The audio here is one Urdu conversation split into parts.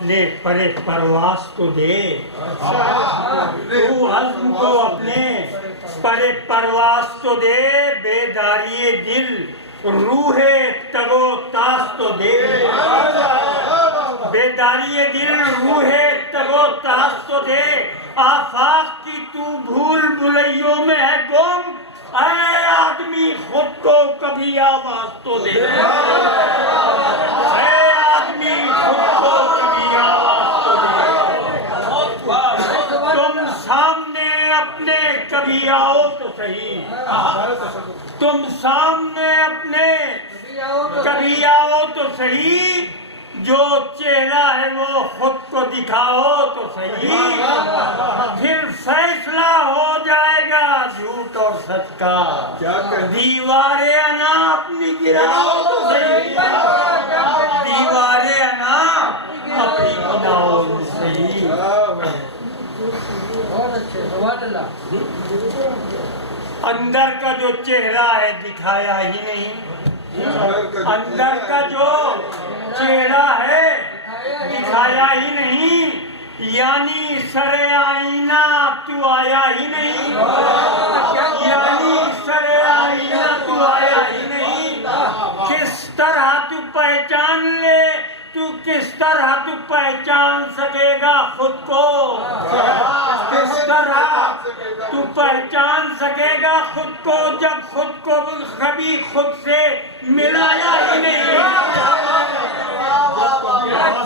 اپنے پرے پرواز تو دے، تو عزم کو اپنے پرے پرواز تو دے، بیداری دل روح تگ و تاز تو دے، بیداری دل روح تگ و تاز تو دے، آفاق کی تو بھول بھلیوں میں ہے گم، اے آدمی خود کو کبھی آواز تو دے، اے آدمی خود کو کبھی آواز تو دے، تم سامنے اپنے کبھی آؤ تو صحیح، تم سامنے اپنے کبھی آؤ تو صحیح، جو چہرہ ہے وہ خود کو دکھاؤ تو صحیح، پھر فیصلہ ہو جائے گا جھوٹ اور سچ کا، دیوار انا اپنی گراؤ تو صحیح، دیوار انا اپنی گراؤ تو صحیح۔ اندر کا جو چہرہ ہے دکھایا ہی نہیں، اندر کا جو چہرہ ہے دکھایا ہی نہیں، یعنی سر آئینہ تو آیا ہی نہیں، یعنی سر آئینہ تو آیا ہی نہیں، کس طرح تو پہچان لے، تو کس طرح تو پہچان سکے گا خود کو، کس طرح تو پہچان سکے گا خود کو جب خود کو کبھی خود سے ملایا ہی نہیں،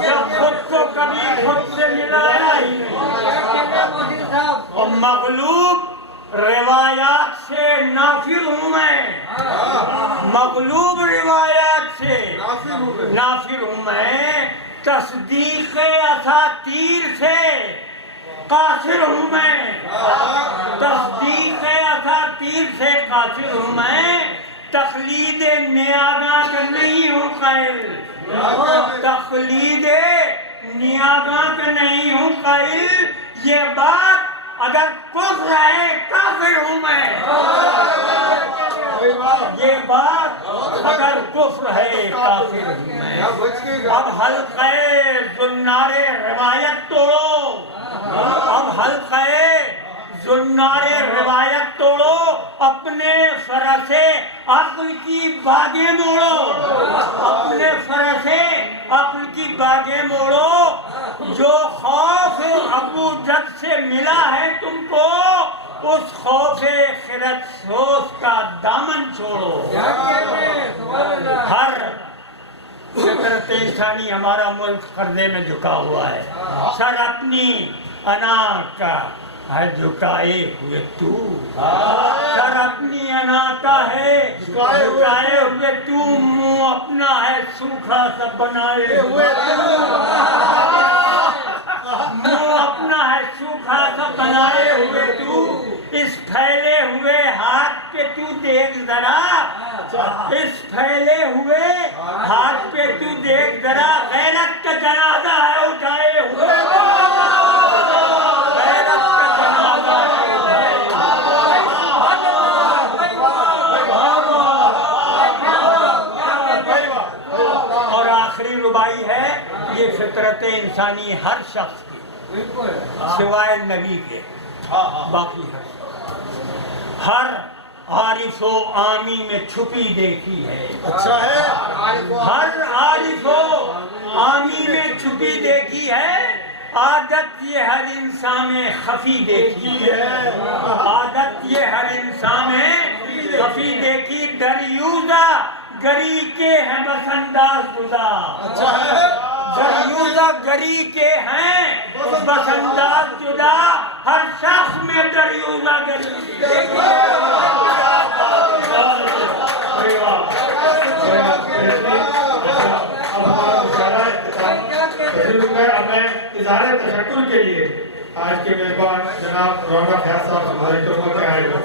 جب خود کو کبھی خود سے ملایا ہی نہیں۔ اور مغلوب روایات سے نافر ہوں میں، مغلوب روایات سے نافر ہوں میں، تصدیق اساطیر سے قاصر ہوں میں، تصدیق اساطیر سے قاصر ہوں میں، تقلید نیاگاں کا نہیں ہوں قائل، تقلید نیاگاں کا نہیں ہوں قائل، یہ بات اگر کفر ہے کافر ہوں میں، یہ بات اگر کفر ہے کافر ہوں میں۔ اب حلقہ زنار روایت توڑو، اب حلقہ زنار روایت توڑو، اپنے فرس عقل کی باغیں موڑو، اپنے فرس عقل کی باغیں موڑو، جو خوف ابو جد سے ملا ہے تم کو، اس خوف خرد سوز کا دامن چھوڑو۔ ہر فطرت انسانی ہمارا ملک قرضے میں جھکا ہوا ہے، سر اپنی انا کا ہے جھکائے ہوئے تو، سر اپنی انا کا ہے جھکائے ہوئے تو، منہ اپنا ہے سوکھا سا بنائے ہوئے تو، منہ اپنا ہے سوکھا سا بنائے ہوئے تو، اس پھیلے ہوئے ہاتھ پہ تو دیکھ ذرا، اس پھیلے ہوئے ہاتھ پہ تو دیکھ ذرا، غیرت کا جنازہ ہے اٹھائے ہوئے، غیرت کا جنازہ ہے اٹھائے ہوئے۔ اور آخری ربائی ہے، یہ فطرت انسانی ہر شخص کی سوائے نبی کے، باقی ہر عارف و عامی میں چھپی دیکھی ہے، اچھا ہے، ہر عارف و عامی میں چھپی دیکھی ہے، عادت یہ ہر انسان میں خفی دیکھی ہے، عادت یہ ہر انسان میں خفی دیکھی، دریوزہ گری کے ہیں بس انداز جدا، دریوزہ گری کے ہیں بس انداز جدا، ہر شخص میں دریوزہ گری دیکھی میں اظہار تشکر کے لیے آج کے مہمان جناب رونق حیات صاحب ڈائریکٹر کے آئے گا۔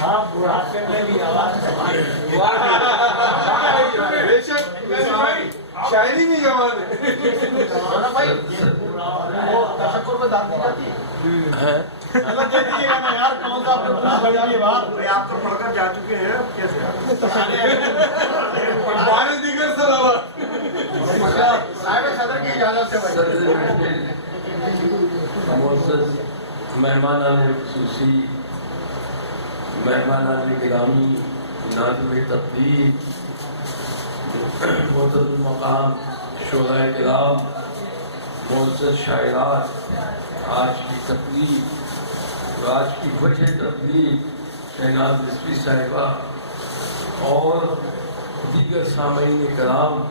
ہاں بڑھاپے میں بھی آواز شاعری بھی گوان ہے تشکر میں داد دی جاتی ہے، اللہ کہہ دیجیے گا نا یار کون سا بڑی بات، آپ تو پڑھ کر جا چکے ہیں، کیسے بارے دیگر سلامت مہمانان خصوصی، مہمانان گرامی، ناظم تقدیر، محترم مقام شعراء کرام، معزز شاعرات، آج کی تقریب اور آج کی وجہ تقریب شہناز رضوی صاحبہ اور دیگر سامعین کرام،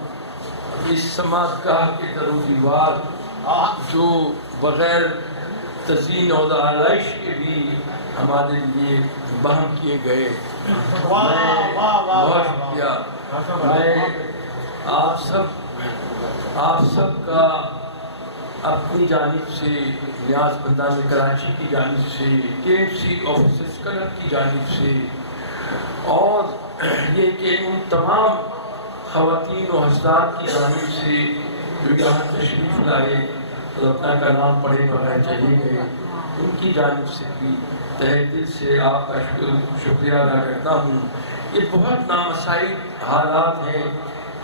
اس سماعت گاہ کے در و دیوار جو بغیر تزئین اور آرائش کے بھی ہمارے لیے بہم کیے گئے، بہت شکریہ۔ میں آپ سب کا اپنی جانب سے، نیاز مندان کراچی کی جانب سے، KMC آفیسرز کلب کی جانب سے، اور یہ کہ ان تمام خواتین و حضرات کی جانب سے جو یہاں تشریف لائے اور اپنا کلام پڑھے بغیر چلے گئے، ان کی جانب سے بھی تہہ دل سے آپ کا شکریہ ادا کرتا ہوں۔ یہ بہت نامساعد حالات ہیں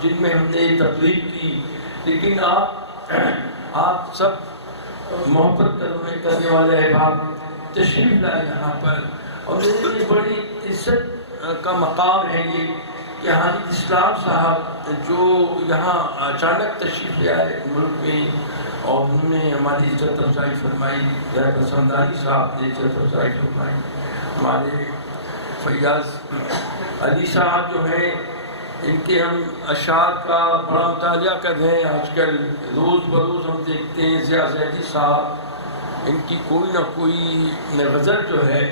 جن میں ہم نے تقریر کی، لیکن آپ سب محبت کرنے والے احباب تشریف لائے یہاں پر، اور میرے لیے بڑی عزت کا مقام ہے یہ کہ حاجی اسلام صاحب جو یہاں اچانک تشریف لے آئے ملک میں، اور انہوں نے ہماری عزت افزائی فرمائی، پسندانی صاحب نے عزت افزائی فرمائی، ہمارے فیاض علی صاحب جو ہیں ان کے ہم اشعار کا بڑا مطالعہ کر رہے ہیں آج کل، روز بروز ہم دیکھتے ہیں ضیاء زیدی صاحب ان کی کوئی نہ کوئی غزل جو ہے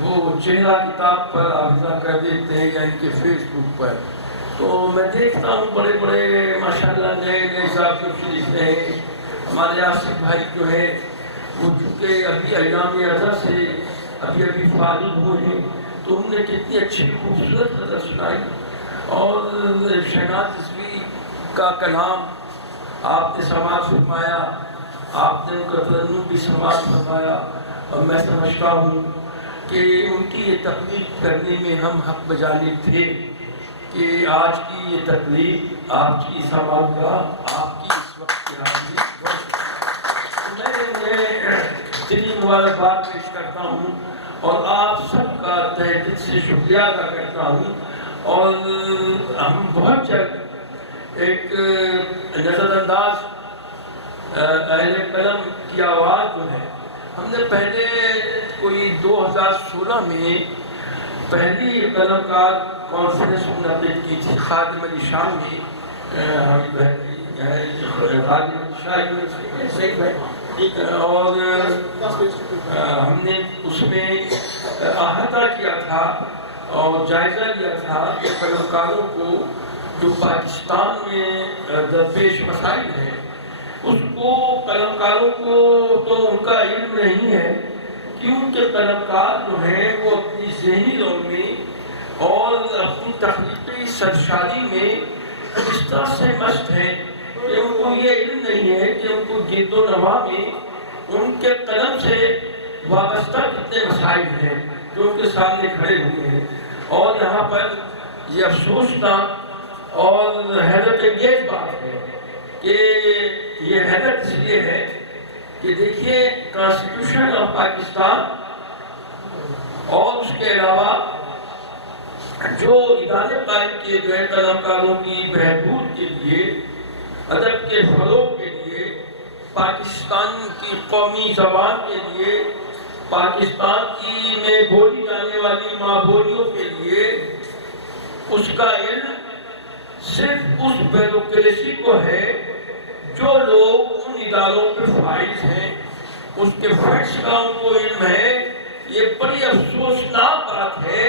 وہ چہرہ کتاب پر آویزاں کر دیتے ہیں یا ان کے فیس بک پر، تو میں دیکھتا ہوں بڑے بڑے ماشاءاللہ نئے ذاکر شریف ہیں ہمارے آصف بھائی جو ہے، وہ چونکہ ابھی ایام اضحیٰ سے ابھی فارغ ہوئے ہیں، تو انہوں نے کتنی اچھی خوبصورت غزل سنائی، اور شہناز رضوی کا کلام آپ نے سماعت فرمایا، آپ نے ان کا ترنم بھی سماعت فرمایا، اور میں سمجھتا ہوں کہ ان کی یہ تقریر کرنے میں ہم حق بجانب تھے کہ آج کی یہ تقریر، آج کی سماعت گاہ، آپ کی اس وقت کی حاضری، میں انہیں دلی مبارکباد پیش کرتا ہوں اور آپ سب کا تہہ دل سے شکریہ ادا کرتا ہوں، اور ہم بہت جلد ایک نظر انداز اہل قلم کی آواز جو ہے، ہم نے پہلے کوئی 2016 میں پہلی قلم کار کانفرنس منعقد کی تھی خادم علی شاہ میں، خادم علی شاہ، اور ہم نے اس میں احاطہ کیا تھا اور جائزہ لیا تھا کہ قلمکاروں کو جو پاکستان میں درپیش مسائل ہیں، اس کو قلمکاروں کو تو ان کا علم نہیں ہے کہ ان کے قلمکار جو ہیں وہ اپنی ذہنی رومی اور اپنی تخلیقی سرشاری میں اس طرح سے مست ہیں کہ ان کو یہ علم نہیں ہے کہ ان کو گرد و نواح میں ان کے قلم سے وابستہ کتنے مسائل ہیں جو ان کے سامنے کھڑے ہوئے ہیں، اور یہاں پر یہ افسوسناک اور حیرت انگیز بات ہے کہ یہ حیرت اس لیے ہے کہ دیکھیے کانسٹیٹیوشن آف پاکستان اور اس کے علاوہ جو ادارے قائم کیے گئے قلمکاروں کی بہبود کے لیے، ادب کے فروغ کے لیے، پاکستان کی قومی زبان کے لیے، پاکستان کی میں بولی جانے والی ماں بولیوں کے لیے، اس کا علم صرف اس بیوروکریسی کو ہے جو لوگ ان اداروں پہ فائز ہیں، اس کے فیکٹس کا ان کو علم ہے۔ یہ بڑی افسوسناک بات ہے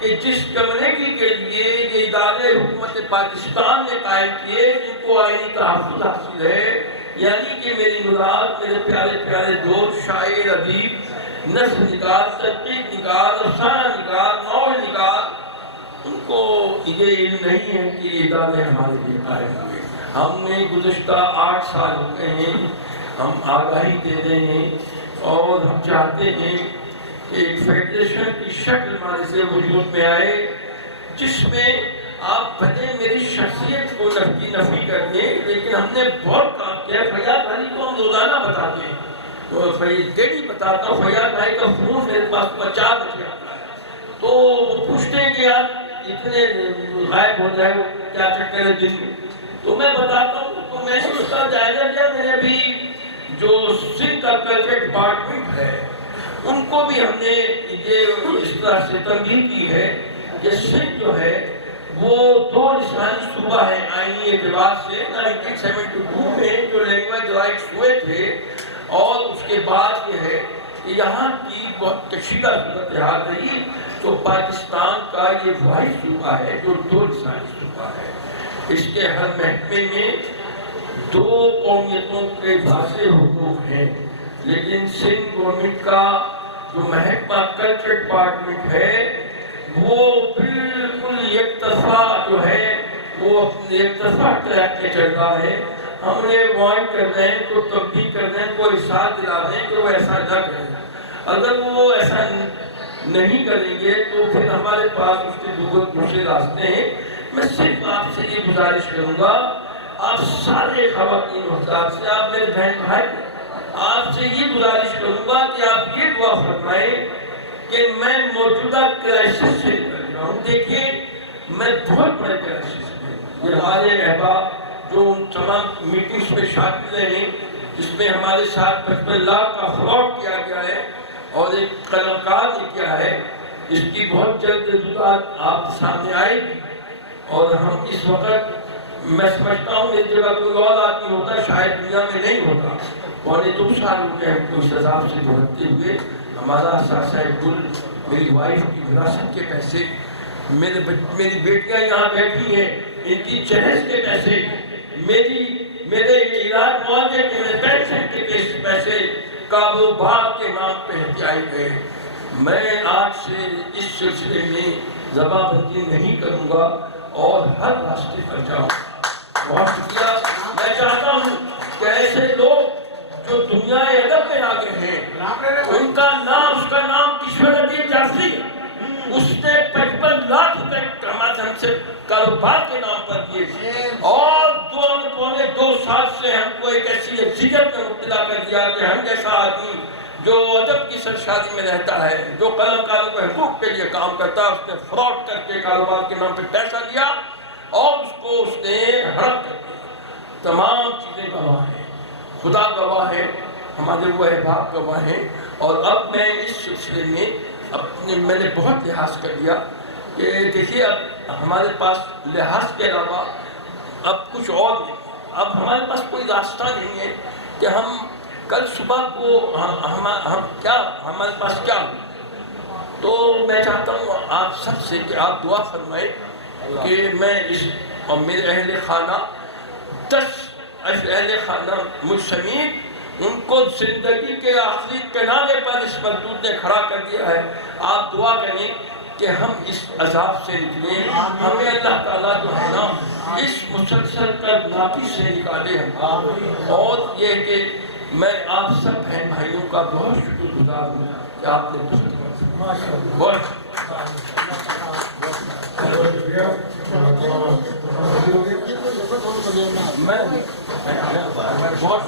کہ جس کمیونٹی کے لیے یہ ادارے حکومت پاکستان نے قائم کیے، جن کو آئینی تحفظ حاصل ہے، یعنی کہ میری مراد میرے پیارے پیارے دوست شاعر، ادیب، نثر نگار، تحقیق نگار، افسانہ نگار، ناول نگار، ان کو یہ علم نہیں ہے کہ یہ ادارے ہمارے لیے قائم ہوئے۔ ہم نے گزشتہ 8 سال ہوتے ہیں، ہم آگاہی دے رہے ہیں اور ہم چاہتے ہیں کہ ایک فیڈریشن کی شکل ہمارے سے وجود میں آئے، جس میں آپ بھلے میری شخصیت کو نفی کر دیں، لیکن ہم نے بہت کام کیا۔ فیاض بھائی کو ہم روزانہ بتاتے ہیں تو ڈیلی بتاتا ہوں فیاض بھائی کا فون میرے پاس 4 بجے آتا ہے، تو وہ پوچھتے ہیں کہ یار اتنے غائب ہو جائے کیا چکر ہے دن میں، تو میں بتاتا ہوں. تو میں نے اس کا جائزہ لیا. میں نے ابھی جو سندھ کا کلچر ڈپارٹمنٹ ہے ان کو بھی ہم نے یہ اس طرح سے تنبیہ کی ہے کہ سندھ جو ہے وہ 2 لسانی صوبہ ہے آئینی اعتبار سے. 1972 میں جو لینگویج رائٹس ہوئے تھے، اور اس کے بعد یہ ہے کہ یہاں کی بہت کشیدہ صورتحال رہی، تو پاکستان کا یہ واحد صوبہ ہے جو 2 لسانی صوبہ ہے. اس کے ہر محکمے میں 2 قومیتوں کے واضح حقوق ہیں، لیکن سندھ گورنمنٹ کا جو محکمہ کلچر ڈپارٹمنٹ ہے وہ بالکل یک طرفہ جو ہے وہ اپنے یک طرفہ ٹریک پہ چل رہا ہے. ہم نے وارن کر رہے ہیں تو تنبیہ کر رہے ہیں، کو ارشاد دلا رہے ہیں کہ وہ ایسا نہ کریں. اگر وہ ایسا نہیں کریں گے تو پھر ہمارے پاس اس کے دوسرے راستے ہیں. میں صرف آپ سے یہ گزارش کروں گا، آپ سارے خواتین حضرات سے، آپ میرے بہن بھائی، آپ سے یہ گزارش کروں گا کہ آپ یہ دعا فرمائیں کہ میں موجودہ کرائسس سے نکل رہا ہوں. دیکھیے میں بہت بڑے کرائسس میں، یہ ہمارے احباب جو تمام میٹنگز میں شامل رہے ہیں جس میں ہمارے ساتھ 55 لاکھ کا فراڈ کیا گیا ہے اور ایک قلمکار نے کیا ہے، اس کی بہت جلد رجوعات آپ سامنے آئے گی. اور ہم اس وقت میں سمجھتا ہوں میری جگہ کوئی اور آدمی ہوتا شاید دنیا میں نہیں ہوتا. 2 سال ہو گئے ہم کو اس عذاب سے گزرتے ہوئے. ہمارا اثاثہ کل، میری وائف کی وراثت کے پیسے، میری بیٹیاں یہاں بیٹھی ہیں ان کی جہیز کے پیسے، میرے علاج معالجے کے پینشن کے پیسے کاروبار کے نام پہ ہتھیائے گئے. میں آج سے اس سلسلے میں زباں بندی نہیں کروں گا اور ہر راستے پر جاؤں. بہت شکریہ. میں چاہتا ہوں کہ ایسے لوگ جو دنیا ادب میں آگے ہیں، ان کا نام، اس کا نام کشور الدین جعفری، اس نے 55 لاکھ روپے ہم سے کاروبار کے نام پر دیے، اور 2 سال سے ہم کو ایک ایسی ذکر میں مبتلا کر دیا کہ ہم جیسا آدمی جو ادب کی سرشادی میں رہتا ہے، جو قلم کاروں کے حقوق کے لیے کام کرتا ہے، اس نے فراڈ کر کے کاروبار کے نام پہ پیسہ لیا اور اس کو اس نے ہڑپ کر دیا. تمام چیزیں گواہ ہیں، خدا گواہ ہے، ہمارے وہ احباب گواہ ہیں. اور اب میں اس سلسلے میں میں نے بہت لحاظ کر لیا کہ دیکھیے اب ہمارے پاس لحاظ کے علاوہ اب کچھ اور نہیں. اب ہمارے پاس کوئی راستہ نہیں ہے کہ ہم کل صبح کو ہمارے پاس کیا ہو. تو میں چاہتا ہوں آپ سب سے کہ آپ دعا فرمائیں کہ میں اس اور میرے اہل خانہ 10 اہل خانہ مجھ سمیت ان کو زندگی کے آخری کنارے پر اس مردود نے کھڑا کر دیا ہے. آپ دعا کریں کہ ہم اس عذاب سے نکلیں، ہمیں اللہ تعالیٰ جو ہے نا اس مسلسل کر ناپی سے نکالے ہم. اور یہ کہ میں آپ سب بہن بھائیوں کا بہت شکر گزار ہوں کہ آپ نے بہت میں بہت